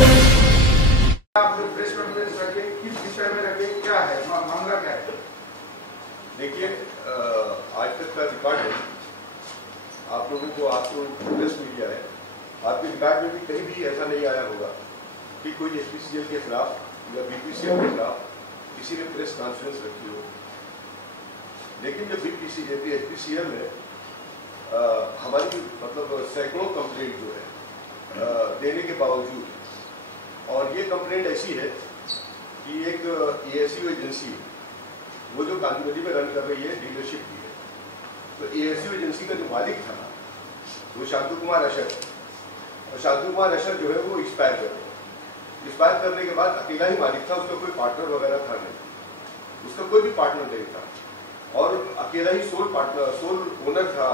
आप जो press conference रखें, किस विषय में रखें, क्या है मामला, क्या है? देखिए, आज तक का रिकॉर्ड है, आप लोगों को, आपको प्रेस मीडिया है, आपके रिकॉर्ड में भी कहीं भी ऐसा नहीं आया होगा कि कोई एचपीसीएल के खिलाफ या बीपीसीएल के खिलाफ किसी ने प्रेस कॉन्फ्रेंस रखी हो। लेकिन जब एचपीसीएल ने हमारी मतलब सैकड़ों कंप्लेंट जो है देने के बावजूद, और ये कंप्लेंट ऐसी है कि एक एएसयू एजेंसी वो जो कांदीवली में रन कर रही है, डीलरशिप की है, तो एएसयू एजेंसी का जो मालिक था वो शांतु कुमार अशर, और शांतु कुमार अशर जो है वो एक्सपायर कर गए। एक्सपायर करने के बाद अकेला ही मालिक था, उसका कोई पार्टनर वगैरह था नहीं, उसका कोई भी पार्टनर नहीं था, और अकेला ही सोल ओनर था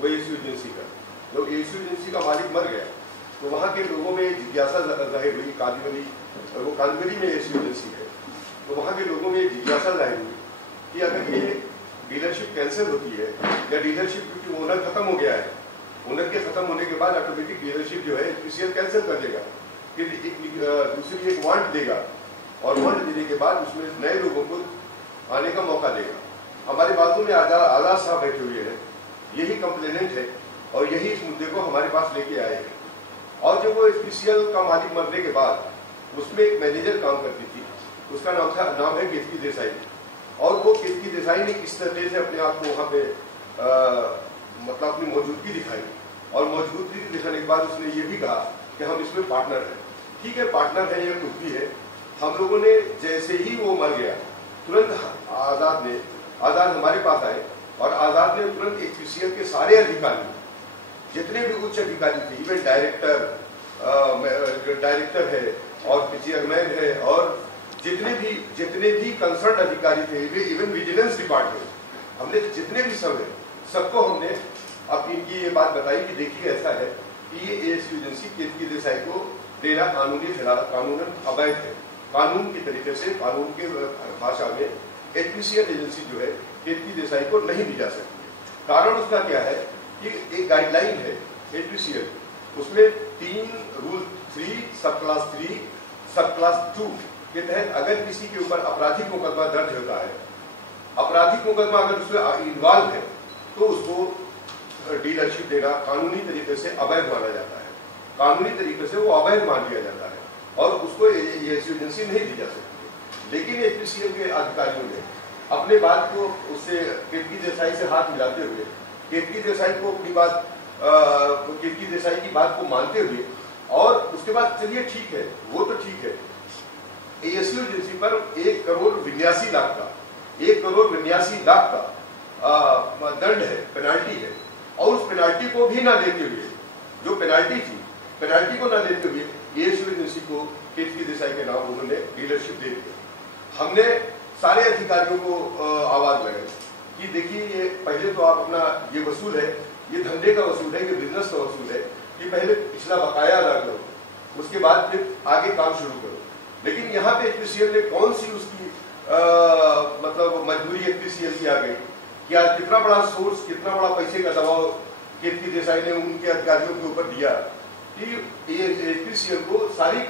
वो एएसयू एजेंसी का। जब एएसयू एजेंसी का मालिक मर गया तो वहाँ के लोगों में जिज्ञासा जाहिर हुई, कांदीवली, वो कांदीवली में एएसयू एजेंसी है, तो वहाँ के लोगों में जिज्ञासा जाहिर हुई कि अगर ये डीलरशिप कैंसिल होती है या डीलरशिप क्योंकि ओनर खत्म हो गया है, ओनर के खत्म होने के बाद ऑटोमेटिक डीलरशिप जो है एचपीसीएल कैंसिल कर देगा, फिर दूसरी एक वांट देगा, और वांट देने के बाद उसमें नए लोगों को आने का मौका देगा। हमारे बाजू में आजाद साहब बैठे हुए हैं, यही कंप्लेनेंट है और यही इस मुद्दे को हमारे पास लेके आए हैं। और जब वो एचपीसीएल का मालिक मरने के बाद उसमें एक मैनेजर काम करती थी, उसका नाम है केतकी देसाई, और वो केतकी देसाई ने किस तरह से अपने आप को वहाँ पे मतलब अपनी मौजूदगी दिखाई, और मौजूदगी दिखाने के बाद उसने ये भी कहा कि हम इसमें पार्टनर हैं। ठीक है, पार्टनर है या कुछ भी है, हम लोगों ने जैसे ही वो मर गया तुरंत आजाद हमारे पास आए, और आजाद ने तुरंत एचपीसीएल के सारे अधिकारी, जितने भी उच्च अधिकारी थे, इवन डायरेक्टर है और चेयरमैन है, और जितने भी कंसर्न अधिकारी थे, इवन विजिलेंस डिपार्टमेंट, हमने जितने भी सब है, सबको हमने अब इनकी ये बात बताई कि देखिए ऐसा है कि ये एएसयू एजेंसी केतकी देसाई को देना कानूनन अवैध है। कानून के तरीके से, कानून के भाषा में एचपीसीएल एजेंसी जो है केतकी देसाई को नहीं दी जा सकती। कारण उसका क्या है कि एक गाइडलाइन है एचपीसीएल, उसमें 3 रूल 3 सब क्लास 2 के तहत अगर किसी के ऊपर आपराधिक मुकदमा दर्ज होता है, आपराधिक मुकदमा अगर उसमें इन्वॉल्व है, तो उसको डीलरशिप देना कानूनी तरीके से अवैध माना जाता है, कानूनी तरीके से वो अवैध मान लिया जाता है, और उसको एएसयू एजेंसी नहीं दी जा सकती। लेकिन एचपीसीएल के अधिकारियों ने अपने बात को उससे केतकी देसाई से हाथ मिलाते हुए, केतकी देसाई को अपनी बात, केतकी देसाई की बात को मानते हुए, और उसके बाद चलिए ठीक है, वो तो ठीक है, एएसयू एजेंसी पर 1 करोड़ 89 लाख का दंड है, पेनाल्टी है, और उस पेनाल्टी को भी ना देते हुए, जो पेनाल्टी थी, पेनाल्टी को ना देते हुए एएसयू एजेंसी को केतकी देसाई के नाम उन्होंने डीलरशिप दे दी। हमने सारे अधिकारियों को आवाज लगाई कि देखिए, ये पहले तो आप अपना ये वसूल है, ये धंधे का वसूल है, ये बिजनेस का वसूल है, कि पहले पिछला बकाया अदा करो, उसके बाद फिर आगे काम शुरू करो। लेकिन यहाँ पे एचपीसीएल ने कौन सी उसकी मतलब मजबूरी एचपीसीएल की आ गई कि आज कितना बड़ा सोर्स, कितना बड़ा पैसे का दबाव केतकी देसाई ने उनके अधिकारियों के ऊपर दिया कि एचपीसीएल को सारी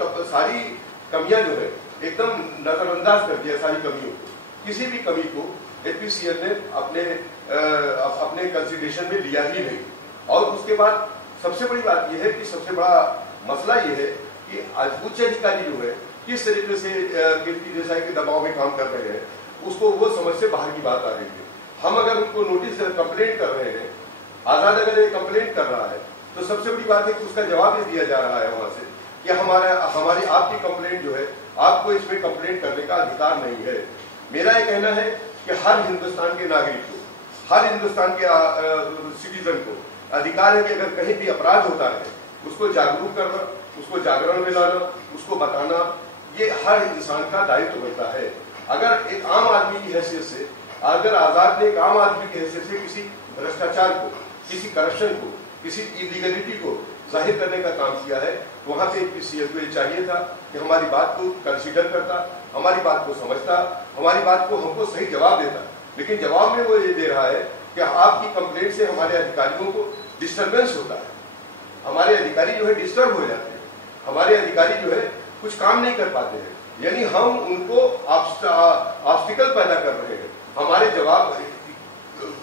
कमियां जो है एकदम नजरअंदाज कर दिया, सारी कमियों को, किसी भी कमी को एचपीसीएल ने अपने कंसिडरेशन में लिया ही नहीं। और उसके बाद सबसे बड़ी बात यह है कि सबसे बड़ा मसला यह है कि आज उच्च अधिकारी जो है किस तरीके से केतकी देसाई के दबाव में काम कर रहे हैं, उसको वो समझ से बाहर की बात आ रही है। हम अगर उनको नोटिस कंप्लेंट कर रहे हैं, आजाद अगर ये कंप्लेंट कर रहा है, तो सबसे बड़ी बात है कि उसका जवाब ये दिया जा रहा है वहां से कि हमारी आपकी कंप्लेंट जो है, आपको इसमें कंप्लेंट करने का अधिकार नहीं है। मेरा ये कहना है कि हर हिंदुस्तान के नागरिक को, हर हिंदुस्तान के सिटीजन को अधिकार है कि अगर कहीं भी अपराध होता है, उसको जागरूक करना, उसको जागरण में लाना, उसको बताना, ये हर इंसान का दायित्व बनता है। अगर एक आम आदमी की हैसियत से, अगर आजाद ने एक आम आदमी की हैसियत से किसी भ्रष्टाचार को, किसी करप्शन को, किसी इलीगलिटी को जाहिर करने का काम किया है, तो वहां पे एचपीसीएल को ये चाहिए था कि हमारी बात को कंसीडर करता, हमारी बात को समझता, हमारी बात को हमको सही जवाब देता। लेकिन जवाब में वो ये दे रहा है कि आपकी कंप्लेंट से हमारे अधिकारियों को डिस्टर्बेंस होता है, हमारे अधिकारी जो है डिस्टर्ब हो जाते हैं। हमारे अधिकारी जो है कुछ काम नहीं कर पाते हैं, यानी हम उनको ऑब्स्टिकल पैदा कर रहे हैं। हमारे जवाब,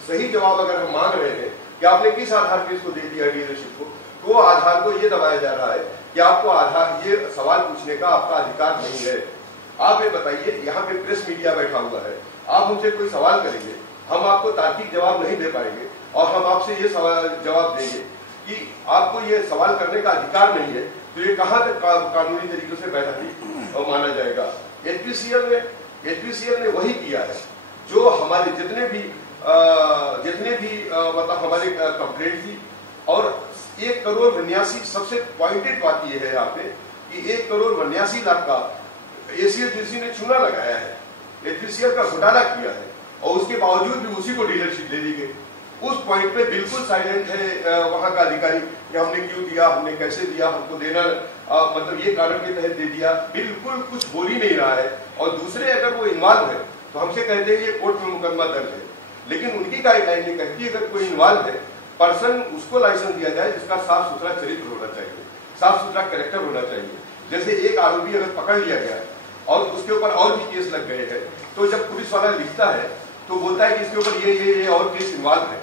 सही जवाब अगर हम मांग रहे हैं कि आपने किस आधार पे इसको दे दिया डीलरशिप को, तो वो आधार को ये दबाया जा रहा है कि आपको आधार, ये सवाल पूछने का आपका अधिकार नहीं है। आप ये बताइए, यहाँ पे प्रेस मीडिया बैठा हुआ है, आप हमसे कोई सवाल करेंगे, हम आपको तार्किक जवाब नहीं दे पाएंगे और हम आपसे ये सवाल जवाब देंगे कि आपको ये सवाल करने का अधिकार नहीं है, तो ये कहाँ तक कानूनी तरीके से बैठा माना जाएगा। एचपीसीएल ने वही किया है जो हमारे जितने भी मतलब हमारे कंप्लेंट थी, और 1,82,00,000 सबसे पॉइंटेड बात ये है यहाँ पे कि 1,82,00,000 का एसीएसडीसी ने चूना लगाया है, एचपीसीएल का घोटाला किया है, और उसके बावजूद भी उसी को डीलरशिप दे दी गई। उस पॉइंट पे बिल्कुल साइलेंट है वहां का अधिकारी कि हमने क्यों दिया, हमने कैसे दिया, हमको देना मतलब ये कानून के तहत दे दिया, बिल्कुल कुछ बोल ही नहीं रहा है। और दूसरे अगर वो इन्वॉल्व है तो हमसे कहते हैं ये कोर्ट में मुकदमा दर्ज है, लेकिन उनकी गाइडलाइन ये कहती है अगर कोई इन्वॉल्व है पर्सन, उसको लाइसेंस दिया जाए जिसका साफ सुथरा चरित्र होना चाहिए, साफ सुथरा कैरेक्टर होना चाहिए। जैसे एक आरोपी अगर पकड़ लिया गया और उसके ऊपर और भी केस लग गए हैं, तो जब पुलिस वाला लिखता है तो बोलता है कि इसके ऊपर ये और केस इन्वॉल्व है,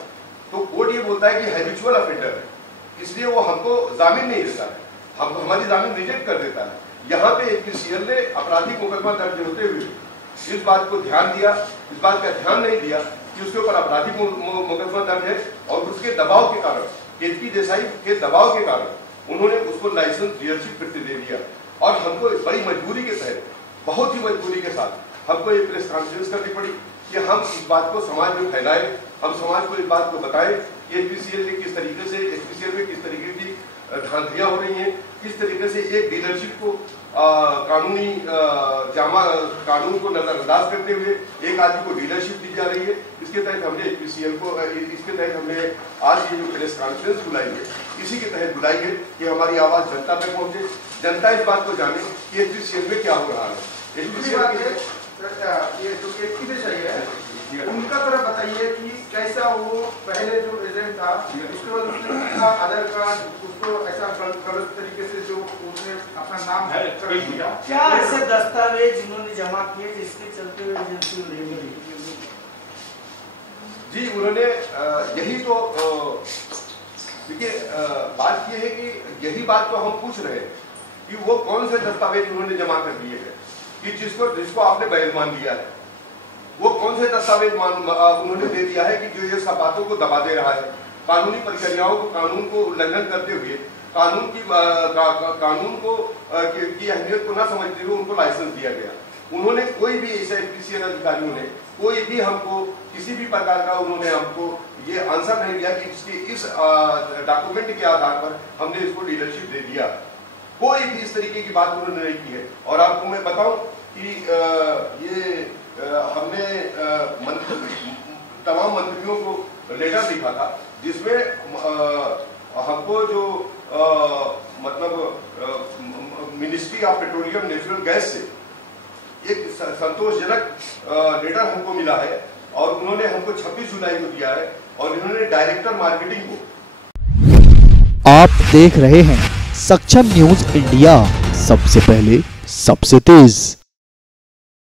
तो कोर्ट ये बोलता है कि हैबिचुअल ऑफेंडर है, इसलिए वो हमको जामीन नहीं देता है, हम हमारी जामीन रिजेक्ट कर देता है। यहाँ पे एचपीसीएल ने आपराधिक मुकदमा दर्ज होते हुए इस बात को ध्यान दिया, इस बात का ध्यान नहीं दिया कि उसके ऊपर आपराधिक मुकदमा दर्ज है, और उसके दबाव के कारण, केजपी देसाई के दबाव के कारण उन्होंने उसको लाइसेंस डीलरशिप फिर से दे दिया। और हमको बड़ी मजबूरी के तहत, बहुत ही मजबूरी के साथ हमको ये प्रेस कॉन्फ्रेंस करनी पड़ी कि हम इस बात को समाज में फैलाएं, हम समाज को इस बात को बताएं कि एचपीसीएल ने किस तरीके से, एचपीसीएल में किस तरीके की धांधलियां हो रही हैं, किस तरीके से एक डीलरशिप को कानूनी कानून को नजरअंदाज करते हुए एक आदमी को डीलरशिप दी जा रही है। इसके तहत हमने एचपीसीएल को, इसके तहत हमने आज ये जो प्रेस कॉन्फ्रेंस बुलाई है, इसी के तहत बुलाई है कि हमारी आवाज जनता तक पहुंचे, जनता इस बात को जाने कि एचपीसीएल में क्या हो रहा है। एचपीसीएल ये जो केजपी देसाई है उनका तरफ बताइए कि कैसा वो पहले जो एजेंट था उसके बाद उसने आधार कार्ड उसको ऐसा गलत तरीके से जो उसने अपना नाम कर दिया, क्या ऐसे दस्तावेज उन्होंने जमा किए जिसके चलते हुए एजेंसी नहीं मिली? जी उन्होंने यही तो देखिए बात ये है कि यही बात तो हम पूछ रहे हैं कि वो कौन से दस्तावेज उन्होंने जमा कर दिए हैं कि जिसको आपने बैन मान लिया है, वो कौन से दस्तावेज उन्होंने दे दिया है कि जो ये सब बातों को दबा दे रहा है, कानूनी प्रक्रियाओं को, कानून को उल्लंघन करते हुए, कानून को की अहमियत को ना समझते हुए उनको लाइसेंस दिया गया। उन्होंने कोई भी ऐसे एचपीसीएल अधिकारियों ने कोई भी हमको किसी भी प्रकार का उन्होंने हमको ये आंसर नहीं दिया कि इस डॉक्यूमेंट के आधार पर हमने इसको डीलरशिप दे दिया। कोई भी इस तरीके की बात उन्होंने नहीं की है। और आपको मैं बताऊं कि ये हमने तमाम मंत्रियों को लेटर लिखा था जिसमें हमको जो मतलब ministry of petroleum natural gas से एक संतोषजनक लेटर हमको मिला है और उन्होंने हमको 26 जुलाई को दिया है और इन्होंने डायरेक्टर मार्केटिंग को। आप देख रहे हैं सक्षम न्यूज इंडिया, सबसे पहले सबसे तेज।